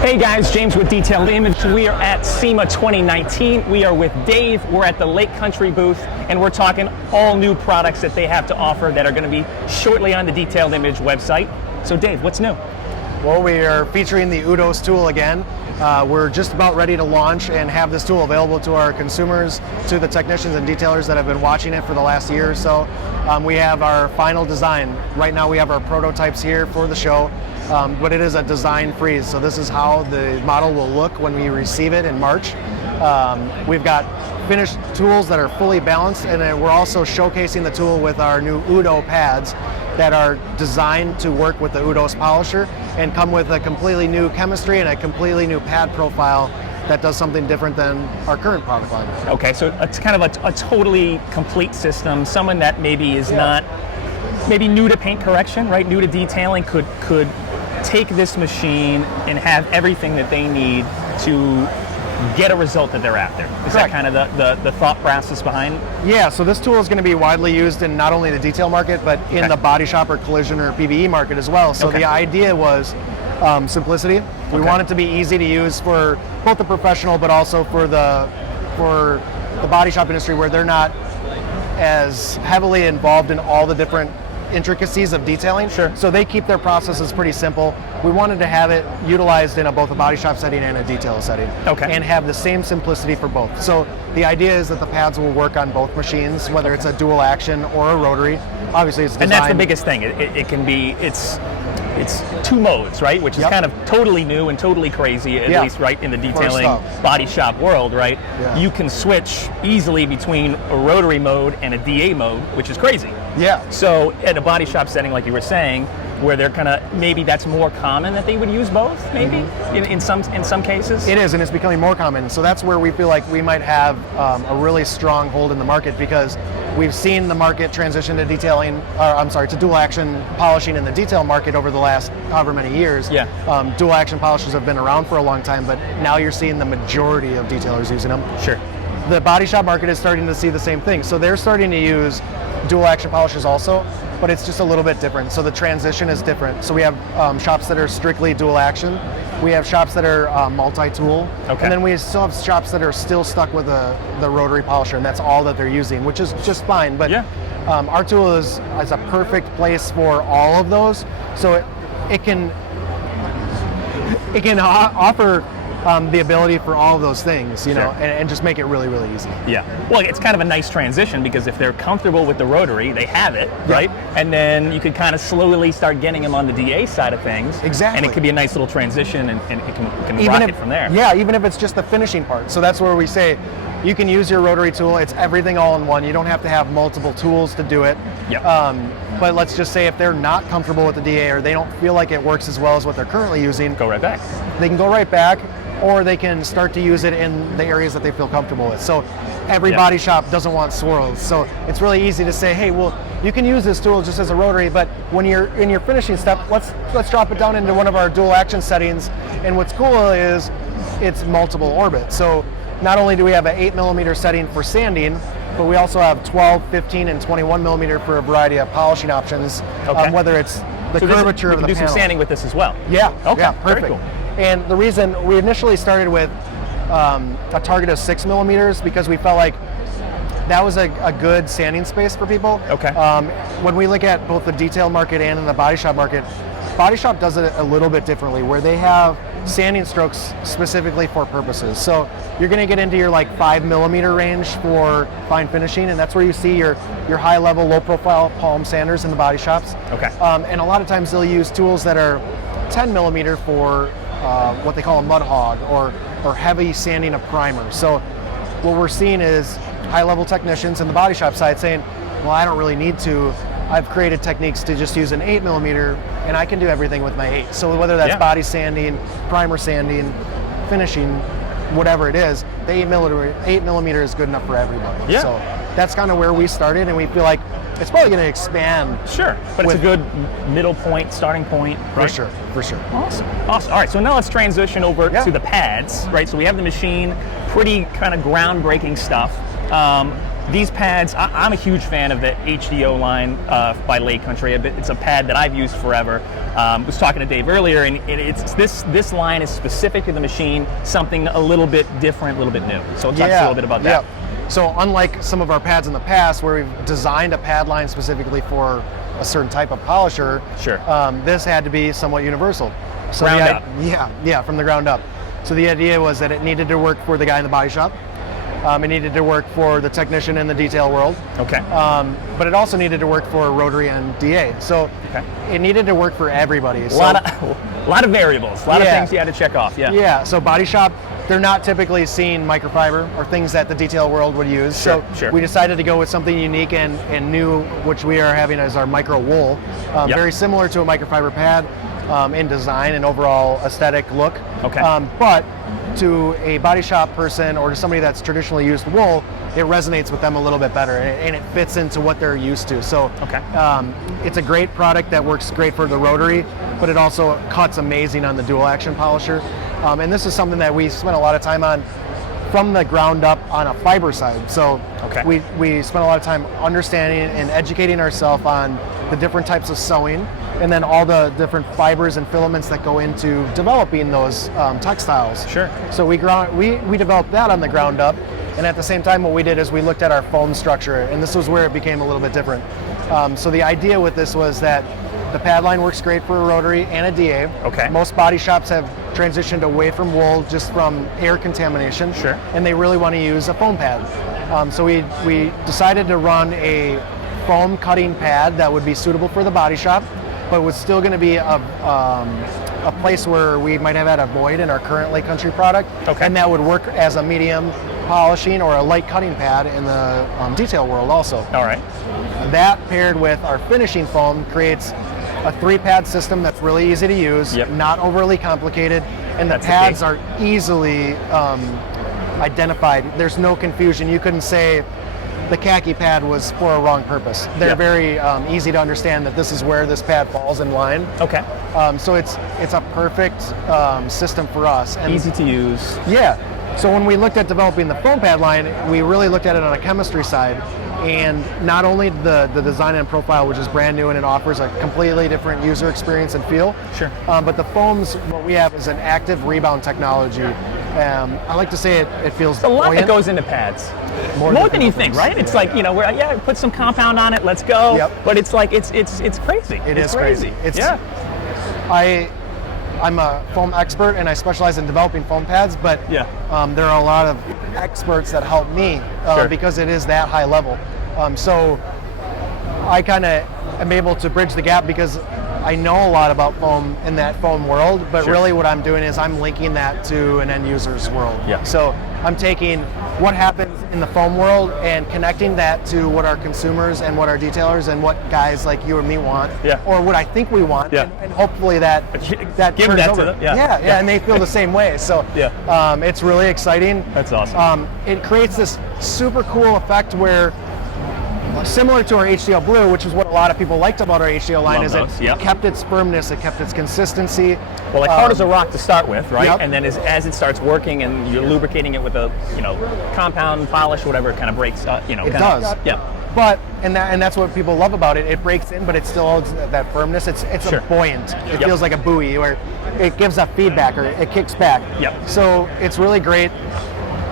Hey guys, James with Detailed Image. We are at SEMA 2019. We are with Dave. We're at the Lake Country booth, and we're talking all new products that they have to offer that are going to be shortly on the Detailed Image website. So Dave, what's new? Well, we are featuring the UDOS tool again. We're just about ready to launch and have this tool available to our consumers, to the technicians and detailers that have been watching it for the last year or so. We have our final design. Right now we have our prototypes here for the show, but it is a design freeze. So this is how the model will look when we receive it in March. We've got finished tools that are fully balanced, and then we're also showcasing the tool with our new UDO pads that are designed to work with the UDOS polisher and come with a completely new chemistry and a completely new pad profile that does something different than our current product line. Okay, so it's kind of a totally complete system. Someone that maybe is not maybe new to paint correction, right? New to detailing could take this machine and have everything that they need to get a result that they're after. Is that kind of the thought process behind? Yeah, so this tool is going to be widely used in not only the detail market, but in the body shop or collision or PVE market as well. So the idea was simplicity. We want it to be easy to use for both the professional, but also for the body shop industry, where they're not as heavily involved in all the different intricacies of detailing. Sure. So they keep their processes pretty simple. We wanted to have it utilized in both a body shop setting and a detail setting. Okay. And have the same simplicity for both. So the idea is that the pads will work on both machines, whether it's a dual action or a rotary. Obviously it's designed. And that's the biggest thing. It can be, it's two modes, right? Which is kind of totally new and totally crazy, at least right in the detailing body shop world, right? Yeah. You can switch easily between a rotary mode and a DA mode, which is crazy. Yeah. So at a body shop setting, like you were saying, where they're kind of, maybe that's more common that they would use both, maybe in some cases. It is, and it's becoming more common. So that's where we feel like we might have a really strong hold in the market, because we've seen the market transition to to dual action polishing in the detail market over the last however many years. Yeah. Dual action polishers have been around for a long time, but now you're seeing the majority of detailers using them. Sure. The body shop market is starting to see the same thing. So they're starting to use dual action polishers also, but it's just a little bit different. So the transition is different. So we have shops that are strictly dual action. We have shops that are multi-tool. Okay. And then we still have shops that are still stuck with the rotary polisher, and that's all that they're using, which is just fine. But our tool is a perfect place for all of those. So it can offer the ability for all of those things, you know, and just make it really, really easy. Yeah. Well, it's kind of a nice transition, because if they're comfortable with the rotary, they have it, right? And then you could kind of slowly start getting them on the DA side of things. Exactly. And it could be a nice little transition, and it can rocket from there. Yeah, even if it's just the finishing part. So that's where we say, you can use your rotary tool. It's everything all in one. You don't have to have multiple tools to do it. Yep. But let's just say if they're not comfortable with the DA, or they don't feel like it works as well as what they're currently using, go right back. They can go right back, or they can start to use it in the areas that they feel comfortable with. So every body shop doesn't want swirls. So it's really easy to say, hey, well, you can use this tool just as a rotary, but when you're in your finishing step, let's drop it down into one of our dual action settings. And what's cool is it's multiple orbits. So not only do we have an 8mm setting for sanding, but we also have 12, 15, and 21mm for a variety of polishing options, whether it's the curvature of the panel. You can do some sanding with this as well. Yeah, okay, yeah, perfect. Very cool. And the reason we initially started with a target of 6mm, because we felt like that was a good sanding space for people. Okay. When we look at both the detail market and in the body shop market, body shop does it a little bit differently, where they have sanding strokes specifically for purposes. So you're going to get into your 5mm range for fine finishing, and that's where you see your high level, low profile palm sanders in the body shops. Okay. And a lot of times they'll use tools that are 10mm for what they call a mud hog, or heavy sanding of primer. So what we're seeing is high level technicians in the body shop side saying, well, I don't really need to. I've created techniques to just use an 8mm, and I can do everything with my 8. So whether that's body sanding, primer sanding, finishing, whatever it is, the 8mm is good enough for everybody. Yeah. So that's kind of where we started, and we feel like it's probably going to expand. Sure, but it's a good middle point, starting point, right? For sure. Awesome. All right, so now let's transition over to the pads, right? So we have the machine, pretty kind of groundbreaking stuff. These pads, I'm a huge fan of the HDO line by Lake Country. It's a pad that I've used forever. Was talking to Dave earlier, and it's this line is specific to the machine, something a little bit different, a little bit new. So talk a little bit about that. So unlike some of our pads in the past where we've designed a pad line specifically for a certain type of polisher, Sure. This had to be somewhat universal. So Ground up. Yeah, from the ground up. So the idea was that it needed to work for the guy in the body shop. It needed to work for the technician in the detail world. Okay. But it also needed to work for rotary and DA. So it needed to work for everybody. A lot of variables, a lot of things you had to check off. Yeah, so body shop, they're not typically seeing microfiber or things that the detail world would use. Sure, so sure. we decided to go with something unique and new, which we are having as our micro wool. Very similar to a microfiber pad in design and overall aesthetic look. Okay. But to a body shop person or to somebody that's traditionally used wool, it resonates with them a little bit better and it fits into what they're used to. So it's a great product that works great for the rotary, but it also cuts amazing on the dual action polisher. And this is something that we spent a lot of time on from the ground up on a fiber side. So we spent a lot of time understanding and educating ourselves on the different types of sewing and then all the different fibers and filaments that go into developing those textiles. Sure. So we developed that on the ground up, and at the same time what we did is we looked at our foam structure, and this was where it became a little bit different. So the idea with this was that the pad line works great for a rotary and a DA. Okay. Most body shops have transitioned away from wool just from air contamination. Sure. And they really want to use a foam pad. So we decided to run a foam cutting pad that would be suitable for the body shop, but was still going to be a place where we might have had a void in our current Lake Country product. Okay. And that would work as a medium polishing or a light cutting pad in the detail world also. All right. That paired with our finishing foam creates a 3-pad system that's really easy to use, not overly complicated, and the pads are easily identified. There's no confusion. You couldn't say the khaki pad was for a wrong purpose. They're very easy to understand that this is where this pad falls in line. Okay. So it's a perfect system for us. And easy to use. Yeah. So when we looked at developing the foam pad line, we really looked at it on a chemistry side. And not only the design and profile, which is brand new and it offers a completely different user experience and feel, Sure. But the foams, what we have is an active rebound technology. I like to say it feels a lot buoyant. that goes into pads. More than you think, right? It's like, put some compound on it, let's go. Yep. But it's like, it's crazy. It's crazy. I'm a foam expert and I specialize in developing foam pads, but there are a lot of experts that help me because it is that high level. So I kind of am able to bridge the gap because I know a lot about foam in that foam world, but really what I'm doing is I'm linking that to an end user's world. Yeah. So I'm taking what happens in the foam world and connecting that to what our consumers and what our detailers and what guys like you and me want, or what I think we want, and hopefully that give turns that over. to them. And they feel the same way. So it's really exciting. That's awesome. It creates this super cool effect where, similar to our HDL Blue, which is what a lot of people liked about our HDL line, it kept its firmness, it kept its consistency. Well, like hard as a rock to start with, right? And then as it starts working and you're lubricating it with a compound polish, whatever, it kind of breaks. It does. Yeah. But and that's what people love about it. It breaks in, but it still holds that firmness. It's a buoyant. It feels like a buoy, where it gives a feedback or it kicks back. So it's really great.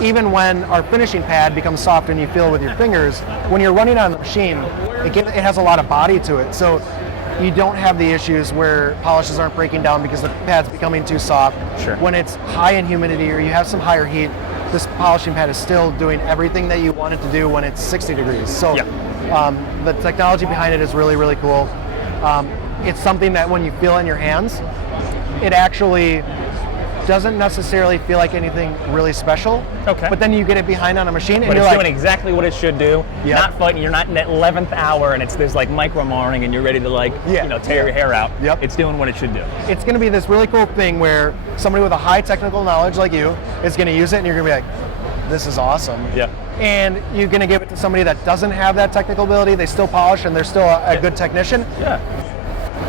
Even when our finishing pad becomes soft and you feel with your fingers, when you're running on the machine, it has a lot of body to it. So you don't have the issues where polishes aren't breaking down because the pad's becoming too soft. Sure. When it's high in humidity or you have some higher heat, this polishing pad is still doing everything that you want it to do when it's 60 degrees. So the technology behind it is really, really cool. It's something that when you feel in your hands, it actually doesn't necessarily feel like anything really special. Okay. But then you get it behind on a machine, and but you're it's like, doing exactly what it should do. Not fighting. You're not in that 11th hour, and there's like micro marring, and you're ready to tear your hair out. It's doing what it should do. It's going to be this really cool thing where somebody with a high technical knowledge like you is going to use it, and you're going to be like, this is awesome. And you're going to give it to somebody that doesn't have that technical ability. They still polish, and they're still a good technician.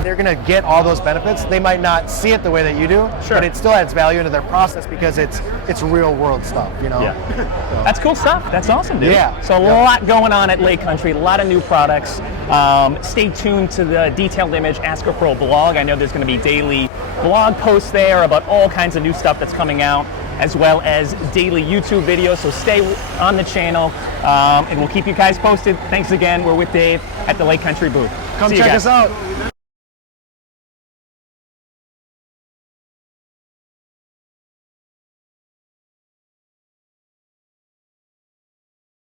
they're going to get all those benefits. They might not see it the way that you do, Sure. but it still adds value into their process because it's real world stuff, you know? Yeah. That's cool stuff. That's awesome, dude. Yeah. So a lot going on at Lake Country, a lot of new products. Stay tuned to the Detailed Image Ask a Pro blog. I know there's going to be daily blog posts there about all kinds of new stuff that's coming out, as well as daily YouTube videos. So stay on the channel, and we'll keep you guys posted. Thanks again. We're with Dave at the Lake Country booth. Come See you check guys. us out.